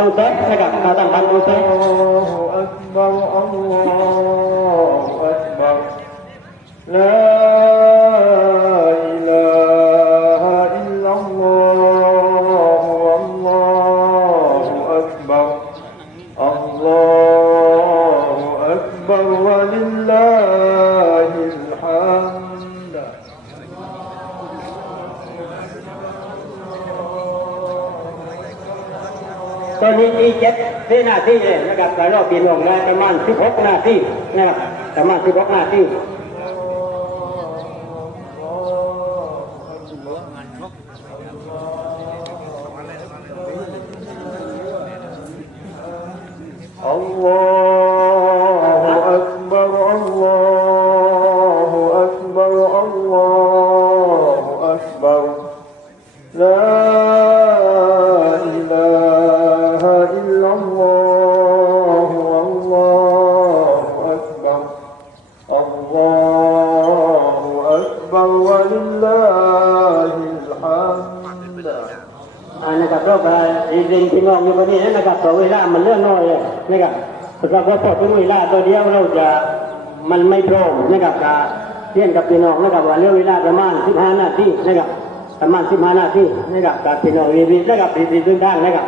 موسى سكا قال قال الله أكبر. ولله ตอนนี้อีเจ็ดสี่นาทีเลยนะครับแต่รอบปีนงแล้วประมาณสิบหกนาทีนะครับประมาณสิบหกนาที الله أكبر الله أكبر الله أكبر لا الله والله أكبر الله أكبر ولله الحمد อ่านะครับเราก็เรียนพี่น้องอยู่วันนี้นะครับต่อเวลามันเรื่องน้อยเลยนะครับสำหรับว่าพอถึงเวลาตัวเดียวเราจะมันไม่พร้อมนะครับจะเรียนกับพี่น้องนะครับว่าเรื่องเวลาประมาณ15นาทีนะครับประมาณ15นาทีนะครับกับพี่น้องรีบๆนะครับรีบๆเดินทางนะครับ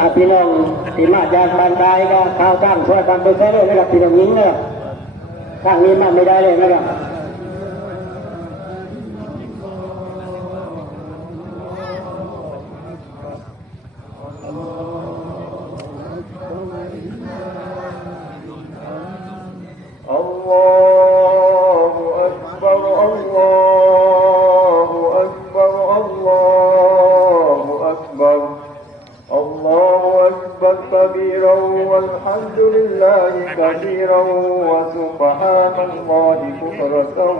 อาพี่น้องที่มาจากบ้านใดก็ข้าวตั้งช่วยกันไปใช้เลยนะครับพี่น้องหญิงนะครับข้างนี้มาไม่ได้เลยนะครับ أكبر كبيرا والحمد لله كثيرا وسبحان الله بكرة